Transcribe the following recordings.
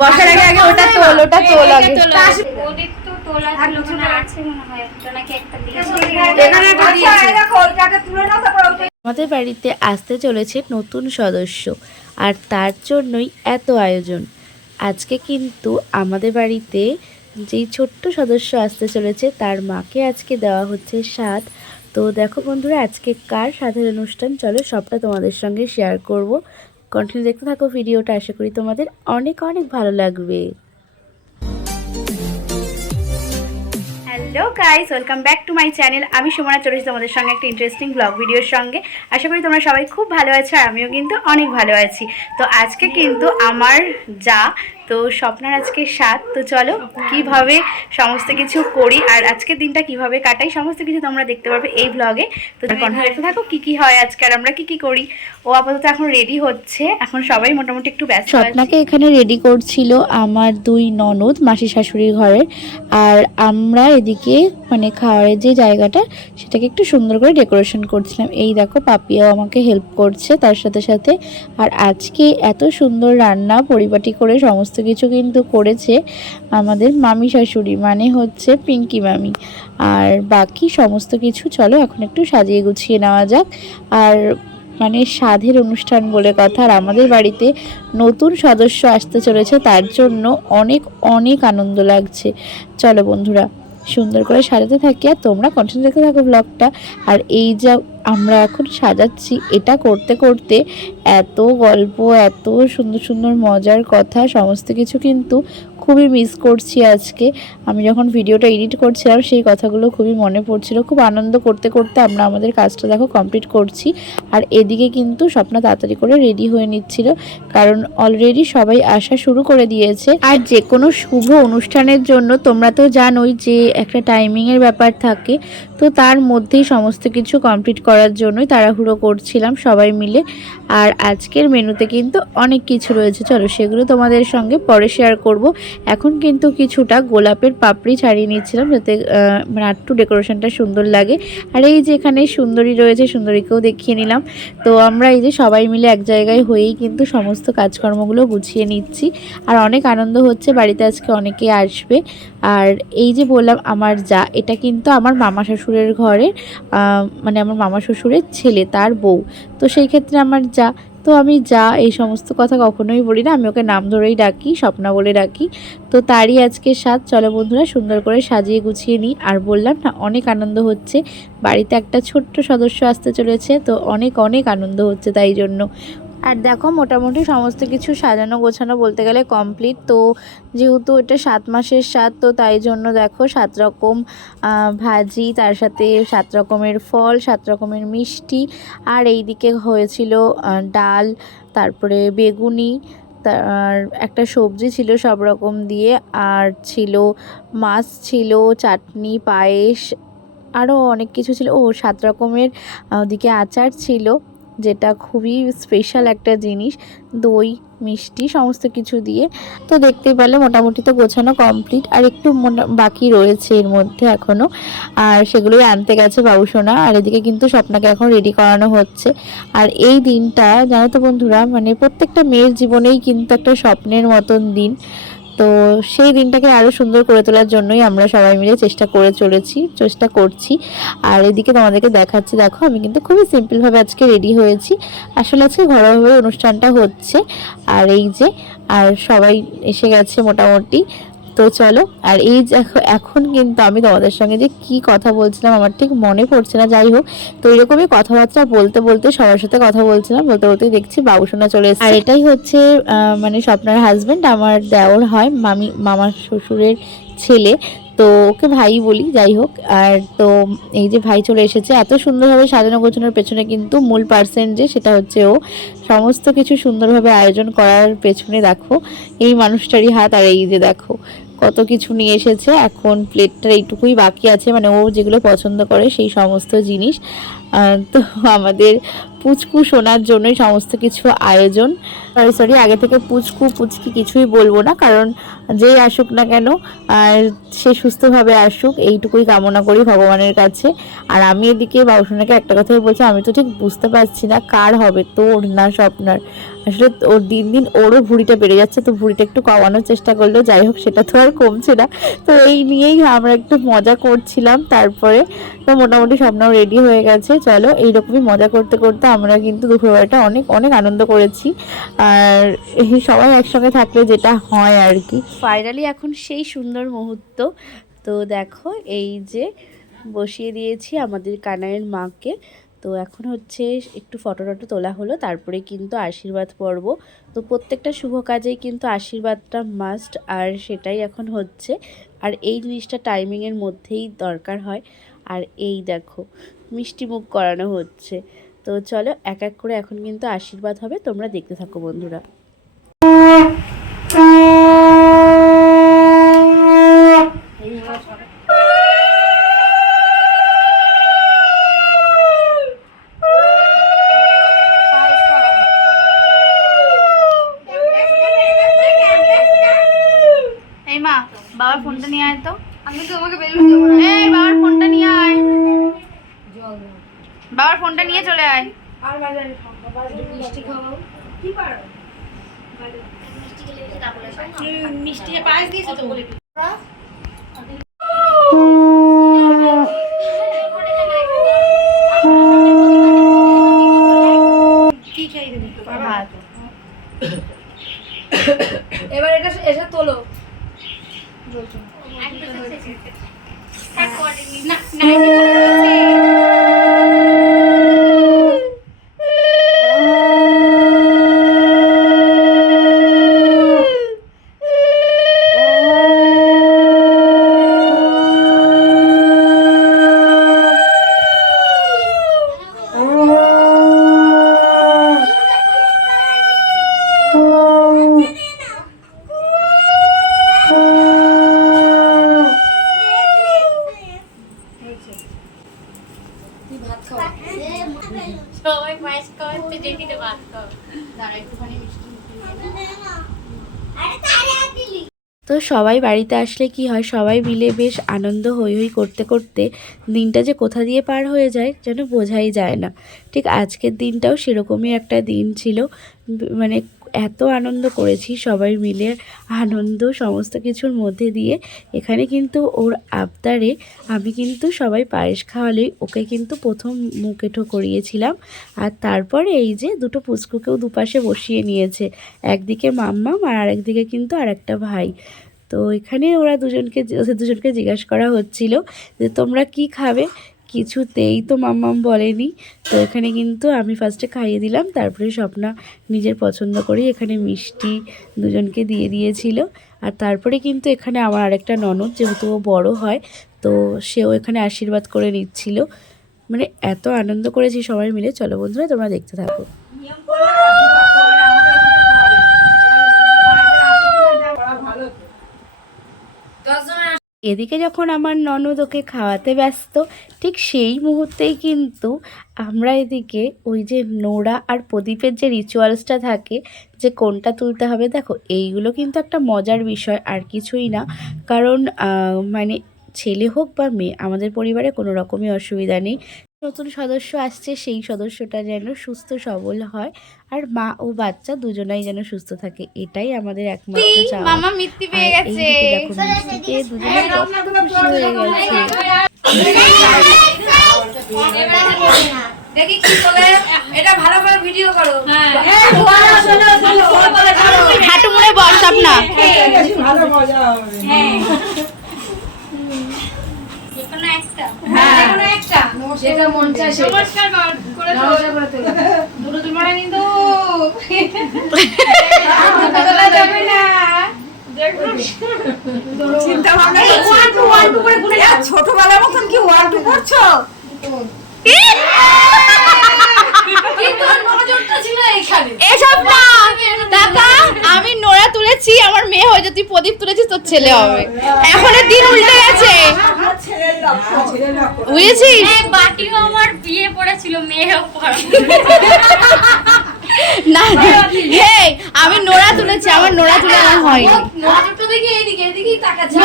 বসার আগে আগে ওটা তোল আগে। ওদের তো তোলা ছিল না, আছে মনে হয় একটা নাকি একটা দিয়েছে। এখানে একটা দিয়েছে। আমাদের বাড়িতে আসতে চলেছে নতুন সদস্য, আর তার জন্যই এত আয়োজন। আজকে কিন্তু আমাদের বাড়িতে যেই ছোট্ট সদস্য আসতে চলেছে তার মাকে আজকে দেওয়া হচ্ছে স্বাদ। তো দেখো বন্ধুরা, আজকে কার স্বাদের অনুষ্ঠান, চলো সবটা তোমাদের সঙ্গে শেয়ার করব। কন্টিনিউ দেখতে থাকো ভিডিওটা, আশা করি তোমাদের অনেক অনেক ভালো লাগবে। Hello guys, welcome back to my channel. আমি সুমনা চলে এসেছি তোমাদের সঙ্গে একটা ইন্টারেস্টিং ব্লগ ভিডিওর সঙ্গে। আশা করি তোমরা সবাই খুব ভালো আছো, আর আমিও কিন্তু অনেক ভালো আছি। তো আজকে কিন্তু আমার যা তো স্বপ্নার আজকে স্বাদ। তো চলো কিভাবে সমস্ত কিছু করি আর আজকের দিনটা কিভাবে কাটাই সমস্ত কিছু তোমরা দেখতে পারবে এই ব্লগে। তো কন্টিনিউ দেখতে থাকো কি কি হয় আজকে আর আমরা কি কি করি। ও আপাতত এখন রেডি হচ্ছে, এখন সবাই মোটামুটি একটু ব্যস্ত। স্বপ্নাকে এখানে রেডি করছিল আমার দুই ননদ মাসি শাশুড়ির ঘরের, আর আমরা এদিকে মানে খাওয়ারের যে জায়গাটা সেটাকে একটু সুন্দর করে ডেকোরেশন করছিলাম। এই দেখো পাপিয়াও আমাকে হেল্প করছে তার সাথে সাথে। আর আজকে এত সুন্দর রান্না পরিপাটি করে সমস্ত কিছু কিন্তু করেছে আমাদের মামি শাশুড়ি, মানে হচ্ছে পিঙ্কি মামি। আর বাকি সমস্ত কিছু চলো এখন একটু সাজিয়ে গুছিয়ে নেওয়া যাক। আর মানে স্বাদের অনুষ্ঠান বলে কথা, আর আমাদের বাড়িতে নতুন সদস্য আসতে চলেছে তার জন্য অনেক অনেক আনন্দ লাগছে। চলো বন্ধুরা সুন্দর করে সাজাতে থাকি আর তোমরা কন্টিনিউ দেখতে থাকো ব্লগটা। আর এই যা আমরা এখন সাজাচ্ছি, এটা করতে করতে এত গল্প, এত সুন্দর সুন্দর মজার কথা সমস্ত কিছু কিন্তু খুবই মিস করছি আজকে। আমি যখন ভিডিওটা এডিট করছিলাম সেই কথাগুলো খুবই মনে পড়ছিল। খুব আনন্দ করতে করতে আমরা আমাদের কাজটা দেখো কমপ্লিট করছি। আর এদিকে কিন্তু স্বপ্না তাড়াতাড়ি করে রেডি হয়ে নিচ্ছিল, কারণ অলরেডি সবাই আসা শুরু করে দিয়েছে। আর যে কোনো শুভ অনুষ্ঠানের জন্য তোমরা তো জানোই যে একটা টাইমিংয়ের ব্যাপার থাকে, তো তার মধ্যেই সমস্ত কিছু কমপ্লিট করার জন্যই তাড়াহুড়ো করছিলাম সবাই মিলে। আর আজকের মেনুতে কিন্তু অনেক কিছু রয়েছে, চলো সেগুলো তোমাদের সঙ্গে পরে শেয়ার করব। এখন কিন্তু কিছুটা গোলাপের পাপড়ি ছাড়িয়ে নিচ্ছিলাম যাতে মানে একটু ডেকোরেশনটা সুন্দর লাগে। আর এই যে এখানে সুন্দরী রয়েছে, সুন্দরীকেও দেখিয়ে নিলাম। তো আমরা এই যে সবাই মিলে এক জায়গায় হয়েই কিন্তু সমস্ত কাজকর্মগুলো গুছিয়ে নিচ্ছি। আর অনেক আনন্দ হচ্ছে, বাড়িতে আজকে অনেকে আসবে। আর এই যে বললাম আমার যা, এটা কিন্তু আমার মামা শ্বশুরের ঘরে মানে আমার মামা শ্বশুরের ছেলে তার বউ, তো সেই ক্ষেত্রে আমার যা। তো আমি যা এই সমস্ত কথা কখনোই বলি না, আমি ওকে নাম ধরেই ডাকি, স্বপ্না বলে ডাকি। তো তারই আজকে স্বাদ। চলো বন্ধুরা সুন্দর করে সাজিয়ে গুছিয়ে নিই। আর বললাম না অনেক আনন্দ হচ্ছে, বাড়িতে একটা ছোট্ট সদস্য আসতে চলেছে, তো অনেক অনেক আনন্দ হচ্ছে তাই জন্য। আর দেখো মোটামুটি সমস্ত কিছু সাজানো গোছানো বলতে গেলে কমপ্লিট। তো যেহেতু এটা 7 মাসের স্বাদ, তো তাই জন্য দেখো 7 রকম ভাজি, তার সাথে 7 রকমের ফল, 7 রকমের মিষ্টি। আর এই দিকে হয়েছিল ডাল, তারপরে বেগুনি, তার একটা সবজি ছিল সব রকম দিয়ে, আর ছিল মাছ, ছিল চাটনি, পায়েস, আরও অনেক কিছু ছিল। ও 7 রকমের ওদিকে আচার ছিল, যেটা খুবই স্পেশাল একটা জিনিস, দই মিষ্টি সমস্ত কিছু দিয়ে। তো দেখতেই পারলে মোটামুটি তো গোছানো কমপ্লিট, আর একটু বাকি রয়েছে এর মধ্যে এখনও, আর সেগুলোই আনতে গেছে বাবুসোনা। আর এদিকে কিন্তু স্বপ্নাকে এখন রেডি করানো হচ্ছে। আর এই দিনটা জানো তো বন্ধুরা, মানে প্রত্যেকটা মেয়ের জীবনেই কিন্তু একটা স্বপ্নের মতন দিন। তো সেই দিনটাকে আরও সুন্দর করে তোলার জন্যই আমরা সবাই মিলে চেষ্টা করছি। আর এদিকে তোমাদেরকে দেখাচ্ছি, দেখো আমি কিন্তু খুবই সিম্পলভাবে আজকে রেডি হয়েছি। আসলে আজকে ঘরোয়াভাবে অনুষ্ঠানটা হচ্ছে। আর এই যে আর সবাই এসে গেছে মোটামুটি। তো চলো, আর এই এখন কিন্তু আমি তোমাদের সঙ্গে যে কি কথা বলছিলাম আমার ঠিক মনে পড়ছে না, যাই হোক। তো এরকমই কথাবার্তা বলতে বলতে সবার সাথে কথা বলছিলাম, বলতে বলতেই দেখছি বাবুসোনা চলে এসেছে। আর এটাই হচ্ছে মানে স্বপ্নার হাজবেন্ড, আমার দেওর হয়, মামার শ্বশুরের ছেলে, তো ওকে ভাই বলি, যাই হোক। আর তো এই যে ভাই চলে এসেছে। এত সুন্দরভাবে সাজানো গোছানোর পেছনে কিন্তু মূল পার্সন যে, সেটা হচ্ছে ও। সমস্ত কিছু সুন্দরভাবে আয়োজন করার পেছনে দেখো এই মানুষটারই হাত। আর এই যে দেখো কত কিছু নিয়ে এসেছে, এখন প্লেটটার এইটুকুই বাকি আছে, মানে ও যেগুলো পছন্দ করে সেই সমস্ত জিনিস। তো আমাদের পুচকু শোনার জন্যই সমস্ত কিছু আয়োজন। সরি আগে থেকে পুচকু পুচকি কিছুই বলবো না, কারণ যেই আসুক না কেন আর সে সুস্থভাবে আসুক এইটুকুই কামনা করি ভগবানের কাছে। আর আমি এদিকে বাবুসোনাকে একটা কথাই বলছি, আমি তো ঠিক বুঝতে পারছি না কার হবে, তোর না স্বপ্নার। আসলে ওর দিন দিন ওরও ভুঁড়িটা বেড়ে যাচ্ছে, তো ভুঁড়িটা একটু কমানোর চেষ্টা করলো, যাই হোক সেটা তো আর কমছে না। তো এই নিয়েই আমরা একটু মজা করছিলাম। তারপরে তো মোটামুটি স্বপ্নাও রেডি হয়ে গেছে। চলো এইরকমই মজা করতে করতে আমরা কিন্তু দুপুরবেলাটা অনেক অনেক আনন্দ করেছি। আর এই সবাই একসঙ্গে থাকলে যেটা হয় আর কি। ফাইনালি এখন সেই সুন্দর মুহূর্ত। তো দেখো এই যে বসিয়ে দিয়েছি আমাদের কানাইয়ের মাকে। তো এখন হচ্ছে একটু ফটো টটো তোলা হলো, তারপরে কিন্তু আশীর্বাদ পর্ব। তো প্রত্যেকটা শুভ কাজেই কিন্তু আশীর্বাদটা মাস্ট, আর সেটাই এখন হচ্ছে। আর এই জিনিসটা টাইমিংয়ের মধ্যেই দরকার হয়। আর এই দেখো মিষ্টি মুখ করানো হচ্ছে। তো চলো এক এক করে এখন কিন্তু আশীর্বাদ হবে, তোমরা দেখতে থাকো বন্ধুরা। এই মা, বাবার ফোনটা নিয়ে আয় তো। আমি তোমাকে বেলুন দেবো না। এই বাবার ফোনটা নিয়ে আয়, বাবার ফোনটা নিয়ে চলে আয়। আর বাজারে মিষ্টি খাওয়াও কি পারো মিষ্টি পায়েস দিয়েছে তো বলে কি খাই দেবে ভাত। এবার এটা এসে তোলো না না সবাই পায়েস খাওয়ার তো যেদিকে ভাত খাও দাঁড়া একটুখানি মিষ্টি তো সবাই বাড়িতে আসলে কি হয়, সবাই মিলে বেশ আনন্দ হই হই করতে করতে দিনটা যে কোথা দিয়ে পার হয়ে যায় যেন বোঝাই যায় না। ঠিক আজকের দিনটাও সেরকমই একটা দিন ছিল। মানে এত আনন্দ করেছি সবাই মিলে, আনন্দ সমস্ত কিছুর মধ্যে দিয়ে। এখানে কিন্তু ওর আবদারে আমি কিন্তু সবাই পায়েস খাওয়ালেই ওকে কিন্তু প্রথম মুখেঠো করিয়েছিলাম। আর তারপরে এই যে দুটো পুচকুকেও দুপাশে বসিয়ে নিয়েছে, একদিকে মাম্মাম আর আরেকদিকে কিন্তু আর একটা ভাই। তো এখানে ওদের দুজনকে জিজ্ঞাসা করা হচ্ছিল যে তোমরা কি খাবে, কিছুতেই তো মাম্মাম বলেনি। তো এখানে কিন্তু আমি ফার্স্টে খাইয়ে দিলাম, তারপরে স্বপ্না নিজের পছন্দ করেই এখানে মিষ্টি দুজনকে দিয়ে দিয়েছিল। আর তারপরে কিন্তু এখানে আমার আরেকটা ননদ, যেহেতু ও বড় হয়, তো সেও এখানে আশীর্বাদ করে নিচ্ছিল। মানে এত আনন্দ করেছি সবাই মিলে। চলো বন্ধুরা তোমরা দেখতে থাকো। এদিকে যখন আমার ননদ ওকে খাওয়াতে ব্যস্ত, ঠিক সেই মুহূর্তেই কিন্তু আমরা এদিকে ওই যে নোরা আর প্রদীপের যে রিচুয়ালসটা থাকে যে কোনটা তুলতে হবে, দেখো এইগুলো কিন্তু একটা মজার বিষয়, আর কিছুই না। কারণ মানে ছেলে হোক বা মেয়ে, আমাদের পরিবারে কোনো রকমই অসুবিধা নেই। নতুন সদস্য আসছে, সেই সদস্যটা যেন সুস্থ সবল হয়, আর মা ও বাচ্চা দুজনাই যেন সুস্থ থাকে, এটাই আমাদের একমাত্র চাওয়া। মামা মিষ্টি পেয়ে গেছে। দেখো মিষ্টি পেয়ে দুজনে কত খুশি হয়ে গেছে। দেখি কি বলে, এটা ভালো করে ভিডিও করো। হাঁটু মুড়ে বস আপনা। ভালো মজা হবে। যেকোনো একটা যেকোনো একটা যেটা মন চায় সেটা নমস্কার করে তোলো দুটো তোমার কিন্তু বলা যাবে না। চিন্তা ভাবনা ওয়ান টু করে গুনে যাও। ছোটবেলার মতন কি ওয়ান টু করছো? এসব না দাদা, আমি নোরা তুলেছি আমার মেয়ে হয়ে, তুই প্রদীপ তুলেছিস তোর ছেলে হবে। এখন দিন উল্টে গেছে। ছেলের লক্ষণ বুঝেছিস? বাটিও আমার বিয়ে পড়েছিল মেয়েও পড়া না এই আমি নোড়া তুলেছি, আমার নোড়া তুলে আমার হয়নি। নজরটা দেখি এইদিকে এদিকেই তাকাচ্ছে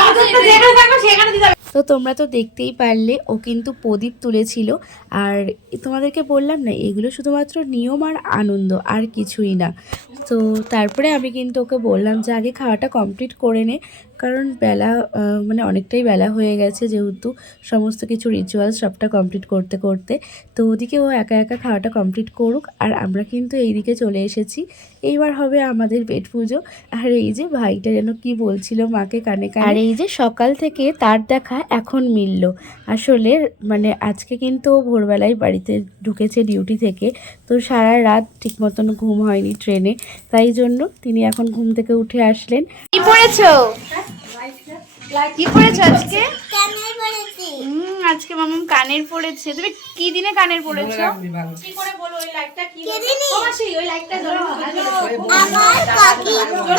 যেখানে থাকো সেখানে দিতে হবে। তো তোমরা তো দেখতেই পারলে ও কিন্তু প্রদীপ তুলেছিল। আর তোমাদেরকে বললাম না, এগুলো শুধুমাত্র নিয়ম আর আনন্দ, আর কিছুই না। তো তারপরে আমি কিন্তু ওকে বললাম যে আগে খাওয়াটা কমপ্লিট করে নে, কারণ বেলা মানে অনেকটাই বেলা হয়ে গেছে, যেহেতু সমস্ত কিছু রিচুয়াল সবটা কমপ্লিট করতে করতে। তো ওদিকে ও একা একা খাওয়াটা কমপ্লিট করুক, আর আমরা কিন্তু এইদিকে চলে এসেছি। এইবার হবে আমাদের পেট পুজো। আর এই যে ভাইটা যেন কি বলছিল মাকে কানে কানে, আর এই যে সকাল থেকে তার দেখা এখন মিলল। আসলে মানে আজকে কিন্তু ও ভোরবেলায় বাড়িতে ঢুকেছে ডিউটি থেকে, তো সারা রাত ঠিক মতন ঘুম হয়নি ট্রেনে, তাই জন্য তিনি এখন ঘুম থেকে উঠে আসলেন। কি পড়েছো? কি পড়েছো আজকে? আজকে মামাম কানের পড়েছে। তুমি কি দিনে কানের পড়েছো? কি করে বলো ওই লাইটটা কি ওই লাইটটা জ্বলো। আমার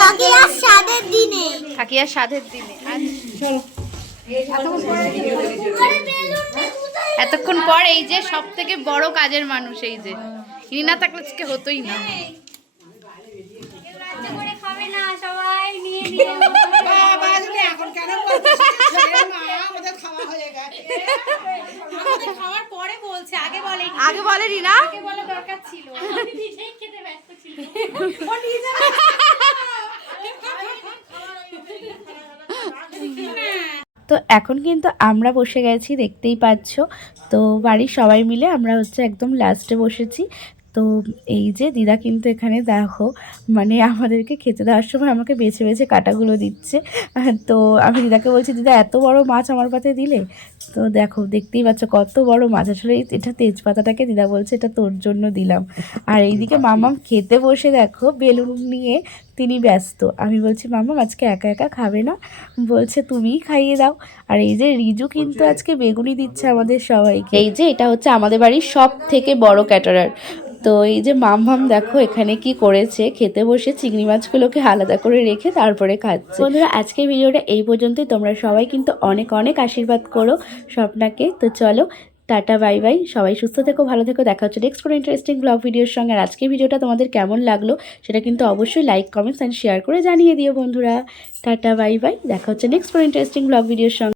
কাকিয়ার সাদের দিনে থাকিয়ার সাধের দিনে। এতক্ষণ পর এই যে সব থেকে বড় কাজের মানুষ, এই যে ইনি না থাকলে আজকে হতোই না। করে খাবে না সবাই নিয়ে নিও বাবা তুমি এখন কেন বলছিস? ছেলের মা আমাদের খাওয়া হয়ে গেছে। আমাদের খাওয়ার পরে বলছে, আগে বলে আগে বলেনি না? বলা দরকার ছিল আমি নিজেই খেতে ব্যস্ত ছিল ও নিয়ে যাবে। তো এখন কিন্তু আমরা বসে গেছি, দেখতেই পাচ্ছ। তো বাড়ির সবাই মিলে আমরা হচ্ছে একদম লাস্টে বসেছি। তো এই যে দিদা কিন্তু এখানে দেখো, মানে আমাদেরকে খেতে দেওয়ার সময় আমাকে বেছে বেছে কাটাগুলো দিচ্ছে। তো আমি দিদাকে বলছি, দিদা এত বড় মাছ আমার পাতে দিলে? তো দেখো, দেখতেই পাচ্ছ কত বড় মাছ। আসলে এটা তেজপাতাটাকে দিদা বলছে এটা তোর জন্য দিলাম। আর এইদিকে মামাম খেতে বসে দেখো বেলুন নিয়ে তিনি ব্যস্ত। আমি বলছি মামাম আজকে একা একা খাবে না, বলছে তুমিই খাইয়ে দাও। আর এই যে রিজু কিন্তু আজকে বেগুনি দিচ্ছে আমাদের সবাইকে। এই যে এটা হচ্ছে আমাদের বাড়ির সব থেকে বড় ক্যাটারার। তো এই যে মাম দেখো এখানে কি করেছে, খেতে বসে চিংড়ি মাছগুলোকে আলাদা করে রেখে তারপরে খাচ্ছে। বন্ধুরা আজকের ভিডিওটা এই পর্যন্তই। তোমরা সবাই কিন্তু অনেক অনেক আশীর্বাদ করো স্বপ্নাকে। তো চলো টাটা বাই বাই, সবাই সুস্থ থেকো, ভালো থেকো। দেখা হচ্ছে নেক্সট কোনো ইন্টারেস্টিং ব্লগ ভিডিওর সঙ্গে। আর আজকের ভিডিওটা তোমাদের কেমন লাগলো সেটা কিন্তু অবশ্যই লাইক কমেন্টস অ্যান্ড শেয়ার করে জানিয়ে দিও বন্ধুরা। টাটা বাই বাই, দেখা হচ্ছে নেক্সট কোনো ইন্টারেস্টিং ব্লগ ভিডিওর সঙ্গে।